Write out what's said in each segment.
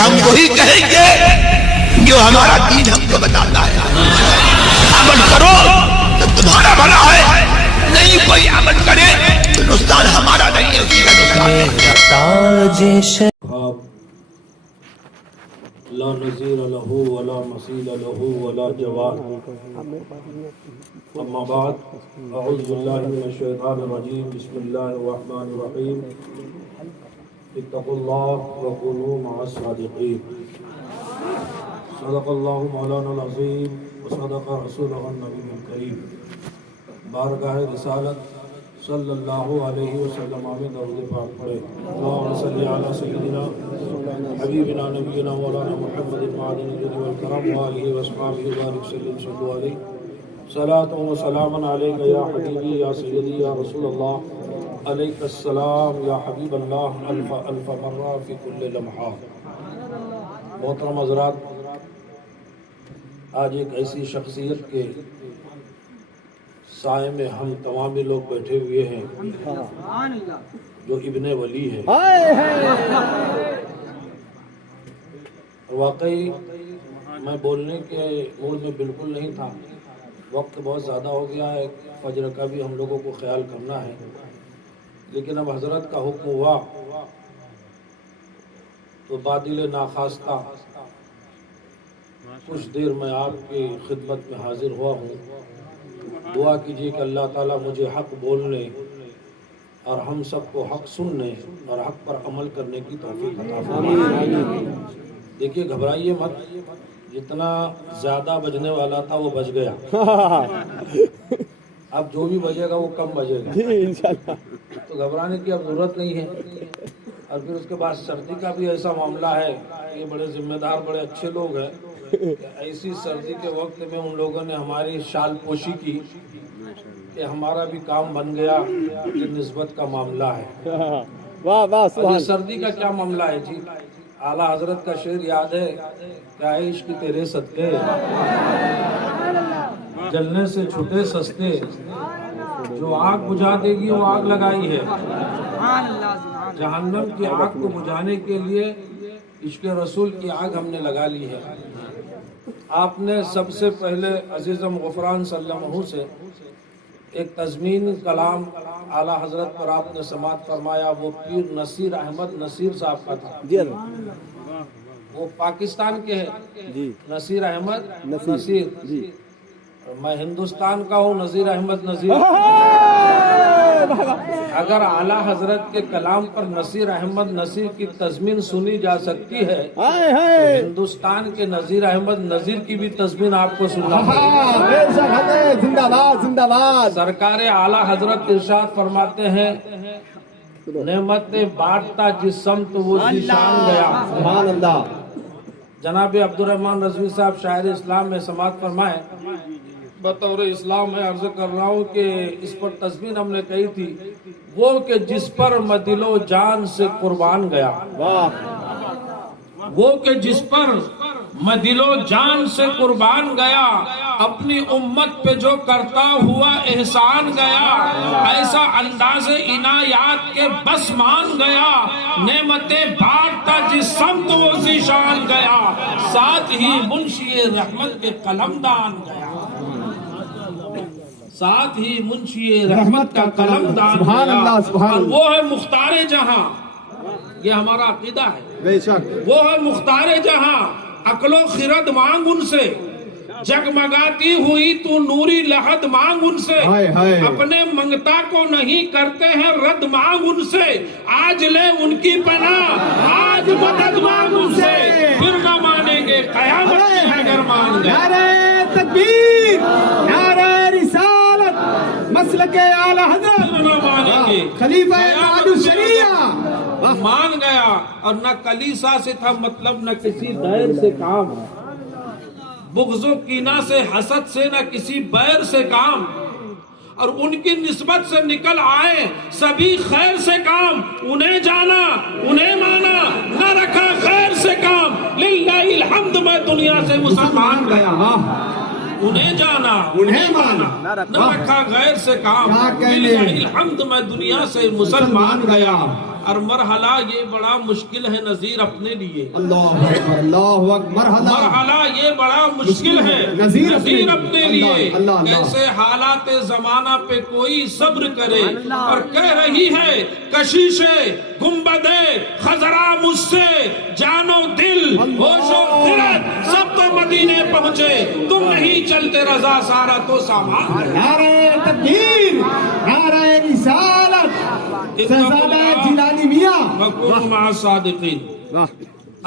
ہم وہی کہیں گے جو ہمارا دین ہم کو بتاتا ہے. عمل کرو تو تمہارا بھلا ہے, نہیں کوئی عمل کرے تو نقصان ہمارا نہیں ہے, اسی کا نقصان ہے. لا نظیر له ولا مثیل له ولا جوار. اما بعد, اعوذ باللہ من الشیطان الرجیم, بسم اللہ الرحمن الرحیم. اتقوا اللہ وکونوا مع الصادقین. صدق اللہ مولانا العظیم وصدق رسولہ النبی الکریم. بارگاہ رسالت صلی اللہ علیہ وسلم میں درود پاک پڑھے. اللہم صلی علی سیدنا حبیبنا نبینا مولانا محمد معدن الجود والکرم وآلہ واصحابہ وبارک سلم صلو علیہ. صلاۃ و سلام علیک یا حبیبی یا سیدی یا رسول اللہ, علیک السلام یا حبیب اللہ, الف الف مرہ فی کل لمحہ. محترم حضرات, آج ایک ایسی شخصیت کے سائے میں ہم تمام لوگ بیٹھے ہوئے ہیں جو ابن ولی ہے. واقعی میں بولنے کے موڈ میں بالکل نہیں تھا, وقت بہت زیادہ ہو گیا ہے, فجر کا بھی ہم لوگوں کو خیال کرنا ہے, لیکن اب حضرت کا حکم ہوا تو بادل ناخواستہ کچھ دیر میں آپ کی خدمت میں حاضر ہوا ہوں. دعا کیجیے کہ اللہ تعالیٰ مجھے حق بولنے اور ہم سب کو حق سننے اور حق پر عمل کرنے کی توفیق عطا فرمائے. دیکھیے گھبرائیے مت, جتنا زیادہ بجنے والا تھا وہ بج گیا, اب جو بھی بجے گا وہ کم بجے گا, تو گھبرانے کی اب ضرورت نہیں ہے. اور پھر اس کے بعد سردی کا بھی ایسا معاملہ ہے, یہ بڑے ذمہ دار بڑے اچھے لوگ ہیں کہ ایسی سردی کے وقت میں ان لوگوں نے ہماری شال پوشی کی کہ ہمارا بھی کام بن گیا کہ نسبت کا معاملہ ہے. یہ سردی کا کیا معاملہ ہے جی, اعلیٰ حضرت کا شعر یاد ہے, کیا عشق تیرے صدقے جلنے سے چھٹے سستے, جو آگ بجھا دے گی وہ آگ لگائی ہے. جہنم کی آگ کو بجھانے کے لیے عشق رسول کی آگ ہم نے لگا لی ہے. آپ نے سب سے پہلے عزیزم غفران صلی اللہ علیہ وسلم سے ایک تضمین کلام اعلیٰ حضرت پر آپ نے سماعت فرمایا, وہ پیر نصیر احمد نصیر صاحب کا تھا. وہ پاکستان کے ہیں, نصیر احمد نصیر. میں ہندوستان کا ہوں, نذیر احمد نذیر. اگر اعلیٰ حضرت کے کلام پر نصیر احمد نصیر کی تضمین سنی جا سکتی ہے تو ہندوستان کے نذیر احمد نذیر کی بھی تضمین آپ کو سننا ہے. سرکار اعلیٰ حضرت ارشاد فرماتے ہیں, نعمتیں بانٹتا جس سمت وہ ذیشان گیا. جناب عبدالرحمن رضوی صاحب شاعر اسلام میں سماعت فرمائے. بطور اسلام میں عرض کر رہا ہوں کہ اس پر تضمین ہم نے کہی تھی, وہ کہ جس پر میں دل و جان سے قربان گیا. وہ کہ جس پر میں دل و جان سے قربان گیا, اپنی امت پہ جو کرتا ہوا احسان گیا. ایسا انداز عنایات کے بس مان گیا, نعمتیں بانٹتا جس سمت وہ ذیشان گیا. ساتھ ہی منشی رحمت کے قلمدان گیا, ساتھ ہی منشی رحمت کا قلم دان گیا. اور وہ ہے مختار جہاں, یہ ہمارا عقیدہ ہے, وہ ہے مختار جہاں, عقل و خرد مانگ ان سے, جگمگاتی ہوئی تو نوری لحد مانگ ان سے. اپنے منگتا کو نہیں کرتے ہیں رد مانگ ان سے, آج لے ان کی پناہ, آج مدد مانگ ان سے, پھر نہ مانیں گے قیامت میں اگر مان گئے. نعرہ تکبیر, نعرہ رسالت, مسلک اعلیٰ حضرت خلیفہ اعلی الشریعہ. مان گیا, اور نہ کلیسا سے تھا مطلب, نہ کسی دائر سے کام, بغض و کینہ سے حسد سے نہ کسی بیر سے کام, اور ان کی نسبت سے نکل آئے سبھی خیر سے کام. انہیں جانا انہیں مانا, نہ رکھا خیر سے کام. للہ الحمد, میں دنیا سے مسلمان گیا. انہیں جانا انہیں مانا، نہ رکھا غیر سے کام، کیا کہنے؟ باللہ الحمد میں دنیا سے مسلمان گیا۔ اور مرحلہ یہ بڑا مشکل ہے نذیر اپنے لیے، اللہ اکبر، اللہ اکبر، مرحلہ یہ بڑا مشکل ہے نذیر اپنے لیے۔ اللہ اللہ، کیسے حالات زمانہ پہ کوئی صبر کرے، اور کہہ رہی ہے کشیشے گنبدے خضرا مجھ سے جان و دل ہوش و خرد سب تو مدینے پہنچے، تم نہیں چلتے رضا سارا تو سامان۔ نعرہ تکبیر، نعرہ رسالت، شہزادہ جیلانی میاں، وَكُونُوا مَعَ الصَّادِقِينَ۔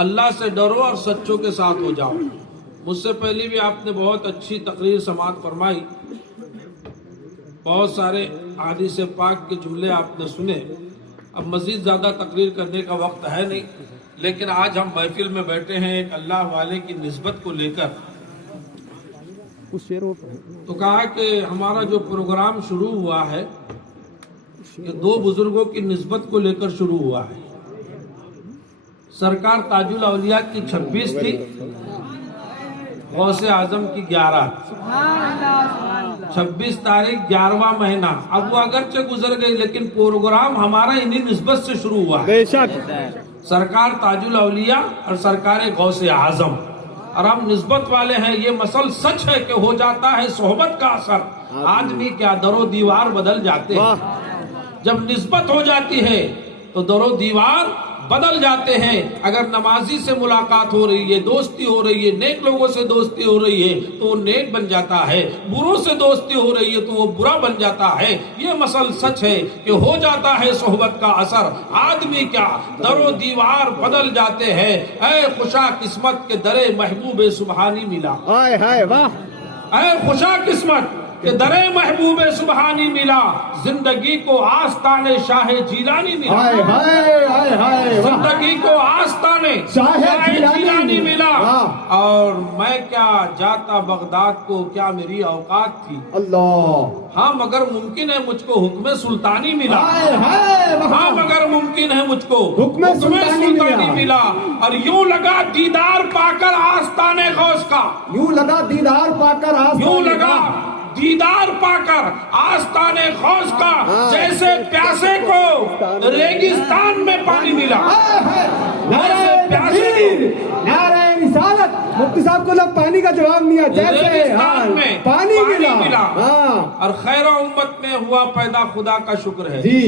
اللہ سے ڈرو اور سچوں کے ساتھ ہو جاؤ۔ مجھ سے پہلے بھی آپ نے بہت اچھی تقریر سماعت فرمائی، بہت سارے حدیث پاک کے جملے آپ نے سنے۔ اب مزید زیادہ تقریر کرنے کا وقت ہے نہیں، لیکن آج ہم محفل میں بیٹھے ہیں ایک اللہ والے کی نسبت کو لے کر۔ تو کہا کہ ہمارا جو پروگرام شروع ہوا ہے یہ دو بزرگوں کی نسبت کو لے کر شروع ہوا ہے۔ سرکار تاج الاولیاء کی 26 تھی، غوث اعظم کی 11، 26 تاریخ 11واں مہینہ۔ اب وہ اگرچہ گزر گئی لیکن پروگرام ہمارا انہی نسبت سے شروع ہوا ہے، بے شک، سرکار تاج الاولیاء اور سرکار غوث اعظم۔ اور ہم نسبت والے ہیں، یہ مسل سچ ہے کہ ہو جاتا ہے صحبت کا اثر، آدمی کیا در و دیوار بدل جاتے ہیں۔ جب نسبت ہو جاتی ہے تو در و دیوار بدل جاتے ہیں۔ اگر نمازی سے ملاقات ہو رہی ہے، دوستی ہو رہی ہے، نیک لوگوں سے دوستی ہو رہی ہے تو وہ نیک بن جاتا ہے، بروں سے دوستی ہو رہی ہے تو وہ برا بن جاتا ہے۔ یہ مسل سچ ہے کہ ہو جاتا ہے صحبت کا اثر، آدمی کیا در و دیوار بدل جاتے ہیں۔ اے خوشا قسمت کے درے محبوب سبحانی ملا، ہائے ہائے واہ، اے خوشا قسمت کہ درے محبوب سبحانی ملا، زندگی کو آستان شاہ جیلانی ملا، ہائے ہائے ہائے ہائے واہ، زندگی کو آستان شاہ جیلانی ملا۔ واہ۔ اور میں کیا جاتا بغداد کو، کیا میری اوقات تھی؟ اللہ، ہاں مگر ممکن ہے مجھ کو حکم سلطانی ملا، ہائے ہائے واہ، ہاں مگر ممکن ہے مجھ کو حکم سلطانی ملا۔ اور یوں لگا دیدار پا کر آستان غوث کا، یوں لگا دیدار پا کر یوں لگا دیدار پا کر آستان غوث کا، جیسے پیاسے کو ریگستان میں پانی ملا، نعرہ تکبیر، نعرہ رسالت۔ مفتی صاحب کو لوگ پانی کا جواب دیا، جیسے ریگستان میں پانی ملا، ہاں اور خیر امت میں ہوا پیدا، خدا کا شکر ہے جی،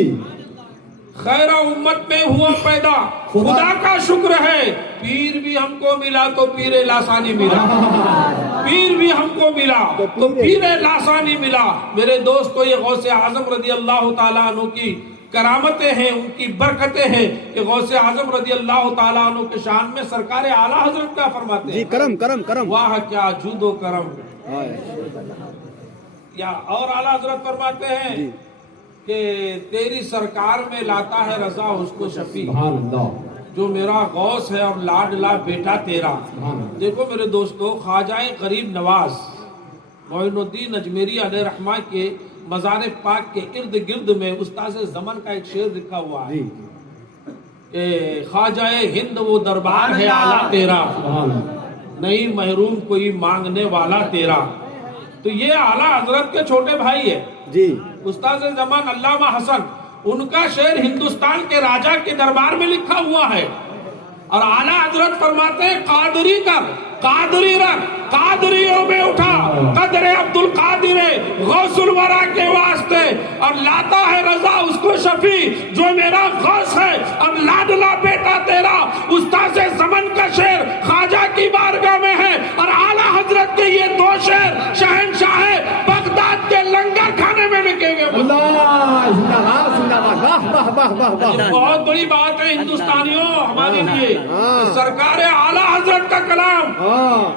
خیر امت میں ہوا پیدا، خدا کا شکر ہے۔ پیر بھی ہم کو ملا تو پیر لاسانی ملا، پیر بھی ہم کو ملا تو پیر لاسانی ملا۔ میرے دوستو، یہ غوث اعظم رضی اللہ تعالیٰ عنہ کی کرامتیں ہیں، ان کی برکتیں ہیں کہ غوث اعظم رضی اللہ تعالیٰ عنہ کے شان میں سرکار اعلیٰ حضرت کیا فرماتے ہیں؟ کرم کرم کرم، واہ کیا جود و کرم۔ یا اور اعلیٰ حضرت فرماتے ہیں کہ تیری سرکار میں لاتا ہے رضا اس کو شفیع، سبحان اللہ، جو میرا غوث ہے اور لاڈلا بیٹا تیرا۔ دیکھو میرے دوستو، خواجہ غریب نواز معین الدین اجمیری علیہ رحمہ کے مزار پاک کے ارد گرد میں استاذ زمن کا ایک شعر لکھا ہوا ہے کہ خواجہ ہند وہ دربار ہے اعلیٰ تیرا، نہیں محروم کوئی مانگنے والا تیرا۔ تو یہ اعلیٰ حضرت کے چھوٹے بھائی ہے جی، استاذ زمان علامہ حسن، ان کا شعر ہندوستان کے راجہ کے دربار میں لکھا ہوا ہے، اور اعلیٰ حضرت فرماتے ہیں قادری کر، قادری رکھ، قادریوں میں اٹھا قدر عبد القادر غوث الورا کے واسطے، اور لاتا ہے رضا اس کو شفیع جو میرا غوث ہے اور لاڈلا بیٹا تیرا۔ استاذ زمن کا شعر خواجہ کی بارگاہ میں ہے، اور اعلیٰ حضرت کے یہ دو شعر شہنشاہ بغداد کے لنگر کھانے میں لکھے ہوئے۔ بہت بڑی بات ہے ہندوستانیوں ہمارے لیے، سرکار اعلیٰ حضرت کا کلام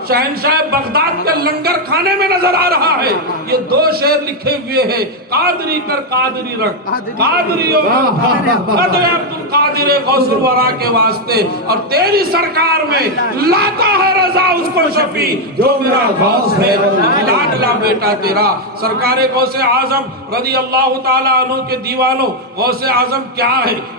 شہنشاہ بغداد کے لنگر کھانے میں نظر آ رہا ہے۔ یہ دو شعر لکھے ہوئے ہیں، قادری کر قادری رکھ، قادریوں قدر عبد القادر غوث الورا کے واسطے، اور تیری سرکار میں لاتا ہے رضا اس کو شفیع جو میرا غوث ہے لاڈلا بیٹا تیرا۔ سرکار غوث اعظم رضی اللہ تعالیٰ عنہ کے دیوانوں، غوث اعظم کیا ہے؟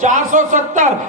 470।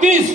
30,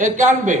91।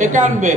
91।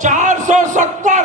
470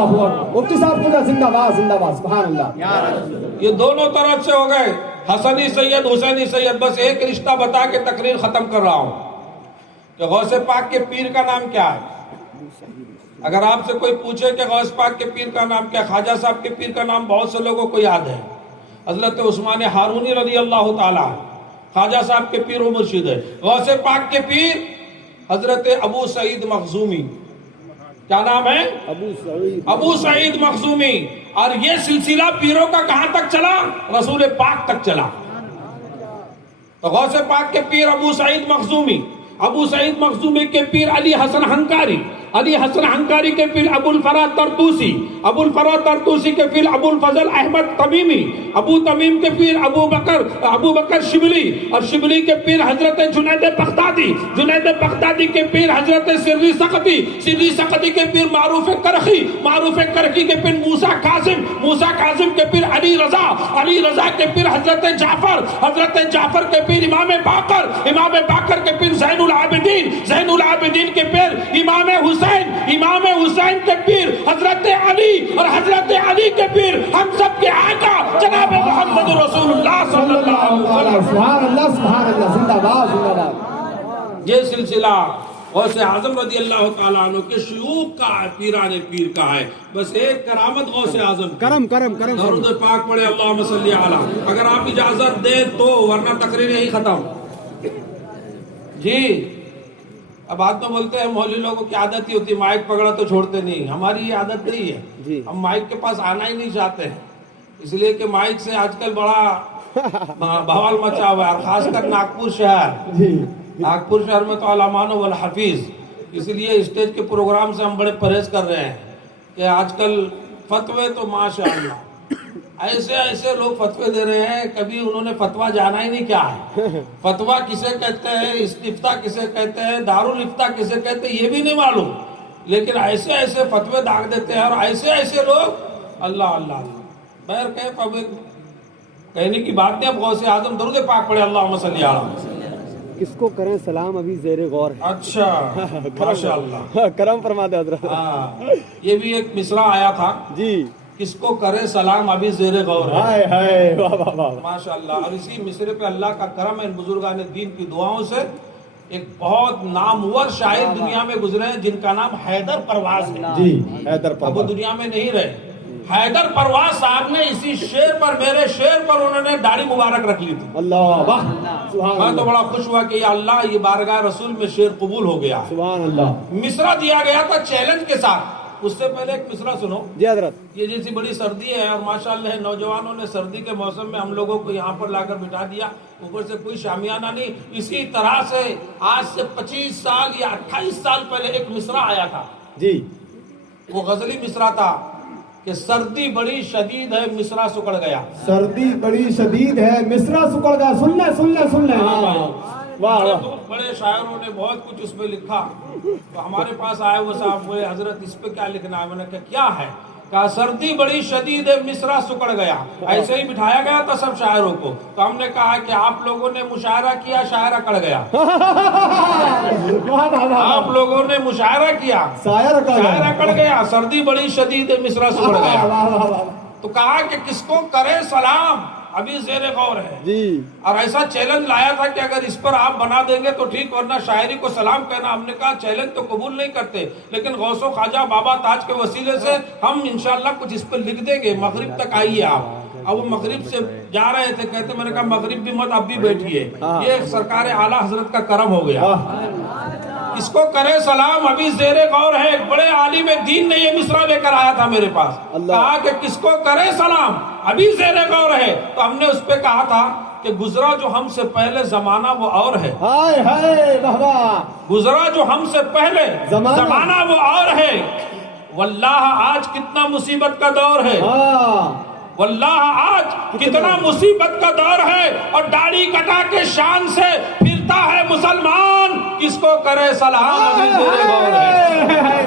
اکبر مفتی صاحب کو زندہ باد زندہ باد سبحان اللہ یہ دونوں طرف سے ہو گئے، حسنی سید حسینی سید. بس ایک رشتہ بتا کے تقریر ختم کر رہا ہوں کہ غوث پاک کے پیر کا نام کیا ہے. اگر آپ سے کوئی پوچھے کہ غوث پاک کے پیر کا نام کیا، خواجہ صاحب کے پیر کا نام بہت سے لوگوں کو یاد ہے. حضرت عثمان ہارونی رضی اللہ تعالیٰ خواجہ صاحب کے پیر و مرشد ہے. غوث پاک کے پیر حضرت ابو سعید مخزومی. کیا نام ہے؟ ابو سعید مخزومی. اور یہ سلسلہ پیروں کا کہاں تک چلا؟ رسول پاک تک چلا. تو غوث پاک کے پیر ابو سعید مخزومی، ابو سعید مخزومی کے پیر علی حسن ہنکاری، علی حسن ہنکاری کے پیر ابو الفرات ترتوسی، ابو الفرات ترتوسی کے پیر ابو الفضل احمد تمیمی، ابو تمیم کے پیر ابو بکر شبلی، اور شبلی کے پیر حضرت جنید بغدادی، جنید بغدادی کے پیر حضرت سری سقطی، سری سقطی کے پیر معروف کرخی، معروف کرخی کے پیر موسیٰ کاظم، موسیٰ کاظم کے پیر علی رضا، علی رضا کے پیر حضرت جعفر، حضرت جعفر کے پیر امام باقر، امام باقر کے پیر زین العابدین، زین العابدین کے پیر امام حسین، امام حسین کے پیر حضرت علی، اور حضرت علی کے پیر ہم سب کے آقا جناب محمد رسول اللہ صلی اللہ علیہ وسلم. سبحان اللہ سبحان اللہ زندہ باد زندہ باد. یہ سلسلہ غوث اعظم رضی اللہ تعالیٰ عنہ کے شیوخ کا ہے، پیران پیر کا ہے. بس ایک کرامت غوث اعظم کی. کرم کرم کرم درود پاک پڑھے اللہم صلی علی. اگر آپ اجازت دیں تو، ورنہ تقریر یہی ختم. جی اب آدمی بولتے ہیں مولوی لوگوں کی عادت ہی ہوتی ہے مائک پکڑا تو چھوڑتے نہیں. ہماری یہ عادت نہیں ہے، ہم مائک کے پاس آنا ہی نہیں چاہتے ہیں، اس لیے کہ مائک سے آج کل بڑا بحال مچا ہوا ہے. اور خاص کر ناگپور شہر، ناگپور شہر میں تو علمان والحفیظ، اس لیے اسٹیج کے پروگرام سے ہم بڑے پرہیز کر رہے ہیں کہ آج کل فتوے تو ماشاءاللہ ایسے ایسے لوگ فتوے دے رہے ہیں، کبھی انہوں نے فتویٰ جانا ہی نہیں کیا ہے. فتویٰ کسے کہتے ہیں، استفتاء کسے کہتے ہیں، دارالفتاء کسے کہتے ہیں، یہ بھی نہیں معلوم. لیکن ایسے ایسے فتوے داغ دیتے ہیں، اور ایسے ایسے لوگ اللہ اللہ اللہ. بہر کیف اب کہنے کی بات نہیں. اب غوث اعظم درود پاک پڑھے اللہم صلی علی. کس کو کریں سلام ابھی زیر غور ہے. اچھا ماشاءاللہ کرم فرما دے حضرت. ہاں یہ بھی ایک مصرع آیا تھا، جی کس کو کرے سلام ابھی زیر غور ہے. ہائے ہائے واہ واہ واہ ماشاءاللہ. اور اسی مصرے پہ اللہ کا کرم ہے، ان بزرگان دین کی دعاؤں سے ایک بہت نامور شاعر دنیا میں گزرے ہیں جن کا نام حیدر پرواز ہے. جی حیدر اب وہ پرواز. دنیا میں نہیں رہے. حیدر پرواز صاحب نے اسی شعر پر، میرے شعر پر انہوں نے داڑھی مبارک رکھ لی تھی. اللہ واہ سبحان میں تو اللہ بڑا خوش ہوا کہ یا اللہ یہ بارگاہ رسول میں شعر قبول ہو گیا. سبحان اللہ. مصرع دیا گیا تھا چیلنج کے ساتھ. اس سے پہلے ایک مصرع سنو. جی حضرت. یہ جیسی بڑی سردی ہے، اور ماشاءاللہ نوجوانوں نے سردی کے موسم میں ہم لوگوں کو یہاں پر لا کر بٹھا دیا، اوپر سے کوئی شامیانہ نہیں. اسی طرح سے آج سے 25 سال یا 28 سال پہلے ایک مصرع آیا تھا. جی وہ غزلی مصرع تھا کہ سردی بڑی شدید ہے مصرع سکڑ گیا. سردی بڑی شدید ہے مصرع سکڑ گیا. سن لیں سن لیں سن لیں. واہ واہ. بڑے شاعروں نے بہت کچھ اس میں لکھا. تو ہمارے پاس آئے وہ صاحب بولے حضرت اس پہ کیا لکھنا ہے. میں نے کہا کیا ہے؟ کہا سردی بڑی شدید ہے مصرع سکڑ گیا. ایسے ہی بٹھایا گیا تھا سب شاعروں کو. تو ہم نے کہا کہ آپ لوگوں نے مشاعرہ کیا، شاعرہ کڑ گیا. آپ لوگوں نے مشاعرہ کیا، شاعرہ کڑ گیا. سردی بڑی شدید ہے مصرع سکڑ گیا. تو کہا کہ کس کو کرے سلام ابھی زیر غور ہے. جی اور ایسا چیلنج لایا تھا کہ اگر اس پر آپ بنا دیں گے تو ٹھیک، ورنہ شاعری کو سلام کہنا. ہم نے کہا چیلنج تو قبول نہیں کرتے، لیکن غوث و خواجہ بابا تاج کے وسیلے سے ہم انشاءاللہ کچھ اس پر لکھ دیں گے. مغرب تک آئیے آپ. اب وہ مغرب سے جا رہے تھے، کہتے میں نے کہا مغرب بھی مت، اب بھی بیٹھیے. یہ سرکار اعلیٰ حضرت کا کرم ہو گیا. اس کو کرے سلام ابھی زیر غور ہے. ایک بڑے عالم دین نے یہ مصرع لے کر آیا تھا میرے پاس. کہا کہ کس کو کرے سلام ابھی زیر غور ہے. تو ہم نے اس پہ کہا تھا کہ گزرا جو ہم سے پہلے زمانہ وہ اور ہے. ہائے ہائے واہ واہ. گزرا جو ہم سے پہلے زمانہ وہ اور ہے. واللہ آج کتنا مصیبت کا دور ہے. واللہ آج کتنا مصیبت کا دور ہے. اور داڑھی کٹا کے شان سے پھرتا ہے مسلمان. کس کو کرے سلام ابھی زیر غور ہے.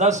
10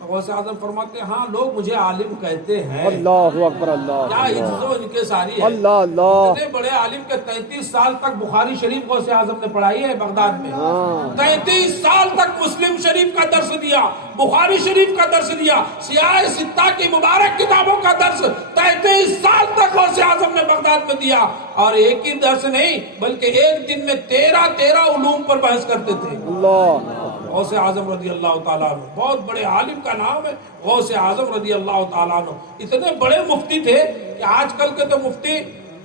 تو غوث اعظم فرماتے ہیں ہاں لوگ مجھے عالم کہتے ہیں، اللہ اکبر، اللہ کیا عزت ان کے ساری ہے، اللہ اللہ، اتنے بڑے عالم کے 33 سال تک بخاری شریف غوث اعظم نے پڑھائی ہے بغداد میں، 33 سال تک مسلم شریف کا درس دیا، بخاری شریف کا درس دیا، سیاہ ستہ کی مبارک کتابوں کا درس 33 سال تک غوث اعظم نے بغداد میں دیا، اور ایک ہی درس نہیں بلکہ ایک دن میں 13 علوم پر بحث کرتے تھے۔ اللہ غوث اعظم رضی اللہ تعالیٰ عنہ، بہت بڑے عالم کا نام ہے غوث اعظم رضی اللہ تعالیٰ عنہ۔ اتنے بڑے مفتی تھے کہ آج کل کے تو مفتی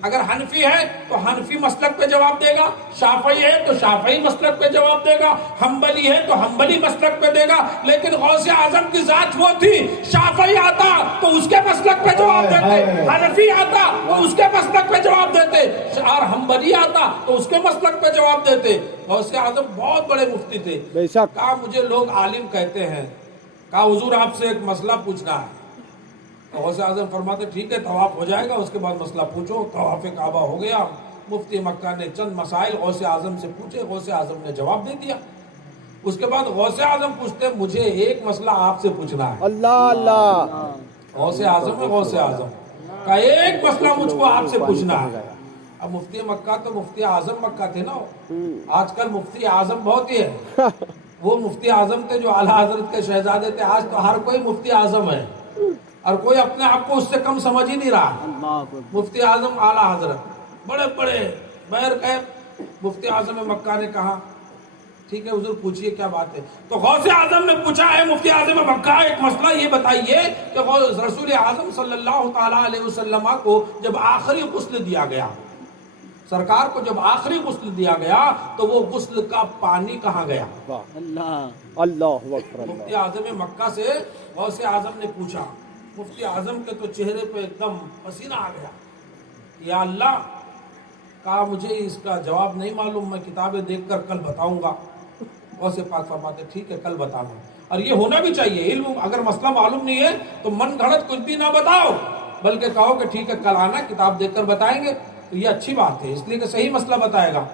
اگر حنفی ہے تو حنفی مسلک پہ جواب دے گا، شافعی ہے تو شافعی مسلک پہ جواب دے گا، حنبلی ہے تو حنبلی مسلک پہ دے گا، لیکن غوث اعظم کی ذات وہ تھی، شافعی آتا تو اس کے مسلک پہ جواب دیتے، حنفی آتا تو اس کے مسلک پہ جواب دیتے، اور حنبلی آتا تو اس کے مسلک پہ جواب دیتے۔ غوث اعظم بہت بڑے مفتی تھے۔ بے شک، کہا مجھے لوگ عالم کہتے ہیں، کہا حضور آپ سے ایک مسئلہ پوچھنا ہے۔ غوث اعظم فرماتے ٹھیک ہے طواف ہو جائے گا، اس کے بعد مسئلہ پوچھو۔ طواف کعبہ ہو گیا، مفتی مکہ نے چند مسائل غوث اعظم سے پوچھے، غوث اعظم نے جواب دے دیا۔ اس کے بعد غوث اعظم پوچھتے مجھے ایک مسئلہ آپ سے پوچھنا ہے۔ اللہ اللہ، غوث اعظم ہے غوث اعظم کا ایک مسئلہ مجھ کو آپ سے پوچھنا ہے۔ اب مفتی مکہ تو مفتی اعظم مکہ تھے نا، آج کل مفتی اعظم بہت ہی ہے، وہ مفتی اعظم تھے جو اعلیٰ حضرت کے شہزادے تھے، آج تو ہر کوئی مفتی اعظم ہے اور کوئی اپنے آپ کو اس سے کم سمجھ ہی نہیں رہا۔ مفتی اعظم اعلیٰ حضرت بڑے بڑے بہرکیف مفتی اعظم مکہ نے کہا ٹھیک ہے حضور پوچھئے کیا بات ہے۔ تو غوث اعظم نے پوچھا ہے مفتی اعظم مکہ ایک مسئلہ یہ بتائیے کہ رسول اعظم صلی اللہ تعالیٰ علیہ وسلم کو جب آخری غسل دیا گیا، سرکار کو جب آخری غسل دیا گیا تو وہ غسل کا پانی کہاں گیا؟ اللہ اللہ اکبر، مفتی اعظم مکہ سے غوث اعظم نے پوچھا، مفتی اعظم کے تو چہرے پہ ایک دم پسینہ آ گیا، یا اللہ کہا مجھے اس کا جواب نہیں معلوم، میں کتابیں دیکھ کر کل بتاؤں گا۔ غوث پاک فرماتے ٹھیک ہے کل بتانا، اور یہ ہونا بھی چاہیے، علم اگر مسئلہ معلوم نہیں ہے تو من گھڑت کچھ بھی نہ بتاؤ، بلکہ کہو کہ ٹھیک ہے کل آنا کتاب دیکھ کر بتائیں گے، تو یہ اچھی بات ہے، اس لیے کہ صحیح مسئلہ بتائے گا۔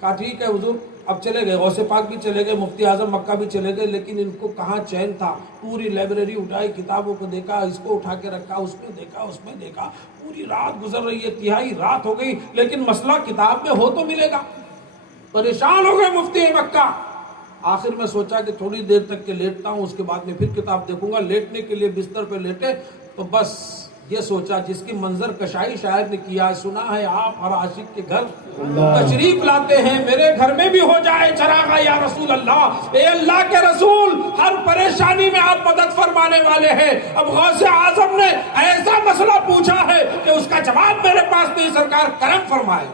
کہا ٹھیک ہے حضور، اب چلے گئے، غوث پاک بھی چلے گئے، مفتی اعظم مکہ بھی چلے گئے، لیکن ان کو کہاں چین تھا، پوری لائبریری اٹھائی، کتابوں کو دیکھا، اس کو اٹھا کے رکھا، اس میں دیکھا، اس میں دیکھا، پوری رات گزر رہی ہے، تہائی رات ہو گئی، لیکن مسئلہ کتاب میں ہو تو ملے گا۔ پریشان ہو گئے مفتی مکہ، آخر میں سوچا کہ تھوڑی دیر تک کے لیٹتا ہوں، اس کے بعد میں پھر کتاب دیکھوں گا۔ لیٹنے کے لیے بستر پہ لیٹے تو بس یہ سوچا جس کی منظر کشائی شاعر نے کیا ہے، سنا ہے آپ ہر عاشق کے گھر تشریف لاتے ہیں، میرے گھر میں بھی ہو جائے چراغا یا رسول اللہ۔ اے اللہ کے رسول، ہر پریشانی میں آپ مدد فرمانے والے ہیں۔ اب غوث اعظم نے ایسا مسئلہ پوچھا ہے کہ اس کا جواب میرے پاس نہیں، سرکار کرم فرمائے۔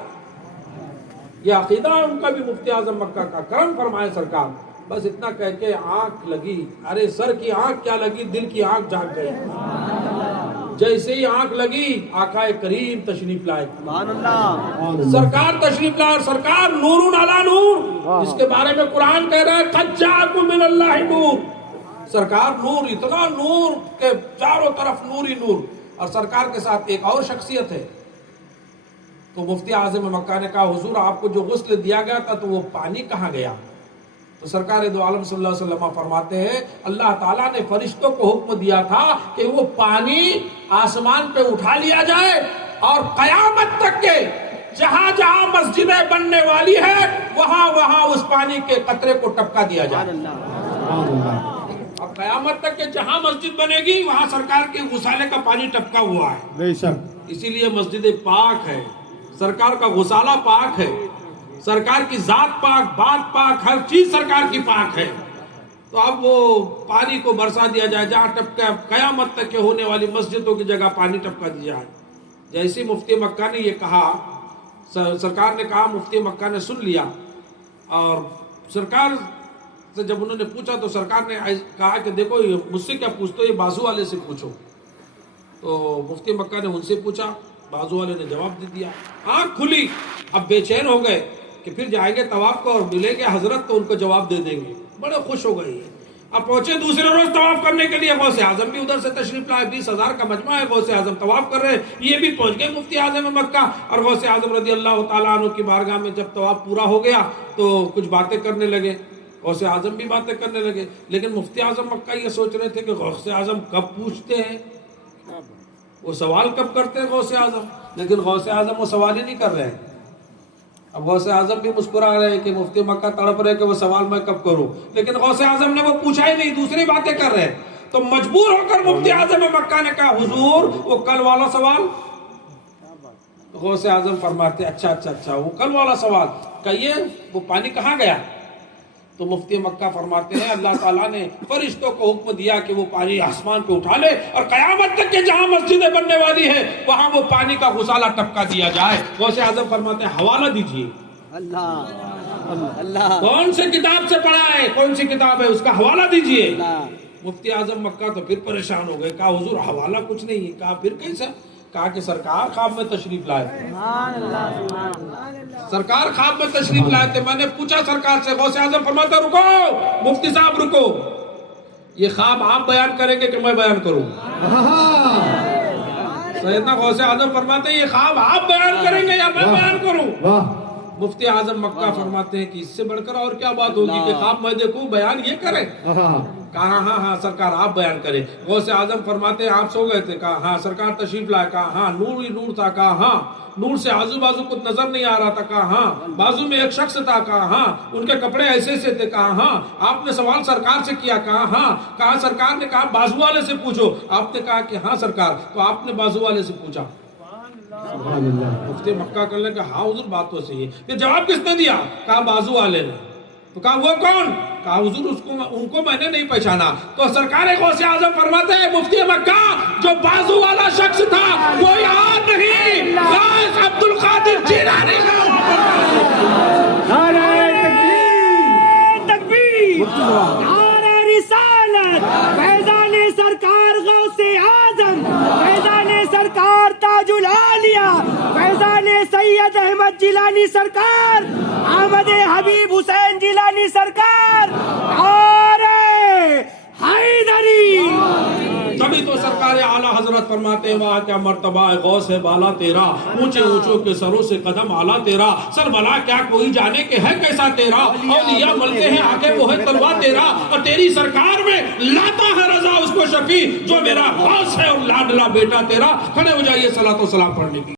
یہ عقیدہ ہے ان کا بھی مفتی اعظم مکہ کا، کرم فرمائے سرکار۔ بس اتنا کہہ کے آنکھ لگی، ارے سر کی آنکھ کیا لگی، دل کی آنکھ جاگ گئی۔ جیسے ہی آنکھ لگی آقا کریم تشریف لائے، سبحان اللہ، سرکار تشریف لائے، سرکار نور علی نور، جس کے بارے میں قرآن کہہ رہا ہے قد جاءکم من اللہ نور، سرکار نور، اتنا نور کہ چاروں طرف نور ہی نور۔ اور سرکار کے ساتھ ایک اور شخصیت ہے۔ تو مفتی اعظم مکہ نے کہا حضور آپ کو جو غسل دیا گیا تھا تو وہ پانی کہاں گیا؟ تو سرکار دو عالم صلی اللہ علیہ وسلم فرماتے ہیں اللہ تعالیٰ نے فرشتوں کو حکم دیا تھا کہ وہ پانی آسمان پہ اٹھا لیا جائے اور قیامت تک کے جہاں جہاں مسجدیں بننے والی ہے وہاں وہاں اس پانی کے قطرے کو ٹپکا دیا جائے۔ اب قیامت تک کے جہاں مسجد بنے گی وہاں سرکار کے غسالے کا پانی ٹپکا ہوا ہے، بے شک، اسی لیے مسجد پاک ہے، سرکار کا غسالہ پاک ہے، سرکار کی ذات پاک، بات پاک، ہر چیز سرکار کی پاک ہے۔ تو اب وہ پانی کو برسا دیا جائے جہاں ٹپکا، قیامت تک کے ہونے والی مسجدوں کی جگہ پانی ٹپکا دیا جائے۔ جیسے مفتی مکہ نے یہ کہا، سرکار نے کہا، مفتی مکہ نے سن لیا، اور سرکار سے جب انہوں نے پوچھا تو سرکار نے کہا کہ دیکھو مجھ سے کیا پوچھتے ہو، یہ بازو والے سے پوچھو۔ تو مفتی مکہ نے ان سے پوچھا، بازو والے نے جواب دے دیا، آنکھ کھلی، اب بے چین ہو گئے کہ پھر جائیں گے طواف کو اور ملیں گے حضرت تو ان کو جواب دے دیں گے، بڑے خوش ہو گئے۔ اب پہنچے دوسرے روز طواف کرنے کے لیے، غوث اعظم بھی ادھر سے تشریف لائے، 20,000 کا مجمع ہے، غوث اعظم طواف کر رہے ہیں، یہ بھی پہنچ گئے مفتی اعظم مکہ، اور غوث اعظم رضی اللہ تعالیٰ عنہ کی بارگاہ میں جب طواف پورا ہو گیا تو کچھ باتیں کرنے لگے۔ غوث اعظم بھی باتیں کرنے لگے. لیکن مفتی اعظم مکہ یہ سوچ رہے تھے کہ غوث اعظم کب پوچھتے ہیں, وہ سوال کب کرتے ہیں غوث اعظم, لیکن غوث اعظم وہ سوال ہی نہیں کر رہے ہیں. اب غوث اعظم بھی مسکرا رہے ہیں کہ مفتی مکہ تڑپ رہے کہ وہ سوال میں کب کروں, لیکن غوث اعظم نے وہ پوچھا ہی نہیں, دوسری باتیں کر رہے ہیں. تو مجبور ہو کر مفتی اعظم مکہ نے کہا حضور وہ کل والا سوال. غوث اعظم فرماتے اچھا وہ کل والا سوال کہیے, وہ پانی کہاں گیا؟ تو مفتی مکہ فرماتے ہیں اللہ تعالیٰ نے فرشتوں کو حکم دیا کہ وہ پانی آسمان پہ اٹھا لے اور قیامت تک کے جہاں مسجدیں بننے والی ہے وہاں وہ پانی کا غسالہ ٹپکا دیا جائے. غوث اعظم فرماتے ہیں حوالہ دیجیے. اللہ کون سے کتاب سے پڑھا ہے, کون سی کتاب ہے, اس کا حوالہ دیجیے. مفتی اعظم مکہ تو پھر پریشان ہو گئے, کہا حضور حوالہ کچھ نہیں ہے. کہا پھر کیسا؟ کہا کہ سرکار خواب میں تشریف لائے تھے, سرکار خواب میں تشریف لائے تھے. میں نے پوچھا سرکار سے. غوث اعظم فرماتے رکو مفتی صاحب رکو, یہ خواب آپ بیان کریں گے کہ میں بیان کروں؟ سیدنا غوث اعظم فرماتے ہیں یہ خواب آپ بیان کریں گے یا میں بیان کروں؟ مفتی اعظم مکہ فرماتے ہیں کہ اس سے بڑھ کر اور کیا بات ہوگی کہ خواب میں دیکھوں بیان یہ کریں. کہا ہاں سرکار آپ بیان کریں. غوث اعظم فرماتے ہیں آپ سو گئے تھے؟ کہا ہاں. سرکار تشریف لائے؟ کہا ہاں. نور ہی نور تھا؟ کہا ہاں. نور سے آزو بازو کچھ نظر نہیں آ رہا تھا؟ کہا ہاں. بازو میں ایک شخص تھا؟ کہا ہاں. ان کے کپڑے ایسے سے تھے؟ کہا ہاں. آپ نے سوال سرکار سے کیا؟ کہا ہاں. کہا سرکار نے کہا بازو والے سے پوچھو. آپ نے کہا کہ ہاں سرکار. تو آپ نے بازو والے سے پوچھا. مفتی مکہ کرنے کا ہاں حضور بات تو صحیح ہے. یہ جواب کس نے دیا؟ کہا بازو والے نے. تو کہا وہ کون؟ کہا حضور ان کو میں نے نہیں پہچانا. تو سرکار غوث اعظم فرماتے ہیں مفتی مکہ جو بازو والا شخص تھا وہ یاد نہیں, غوث عبد القادر جیلانی کا. تکبیر, نعرہ رسالت, فیضان سرکار غوث اعظم, فیضان سرکار تاج العالیہ, فیضان سید احمد جیلانی سرکار, احمد حبیب حسین جیلانی سرکار, نعرہ حیدری. تبھی تو سرکار اعلیٰ حضرت فرماتے ہیں وہاں کیا مرتبہ ہے غوث ہے بالا تیرا, اونچے اونچوں کے سروں سے قدم آلہ تیرا, سر بلا کیا کوئی جانے کہ ہے کیسا تیرا, اولیاء ملتے ہیں آگے وہ ہے تلوا تیرا, اور تیری سرکار میں لاتا ہے رضا اس کو شفیع جو میرا غوث ہے اور لاڈلا بیٹا تیرا. کھڑے ہو جائیے صلاۃ و سلام پڑھنے کی.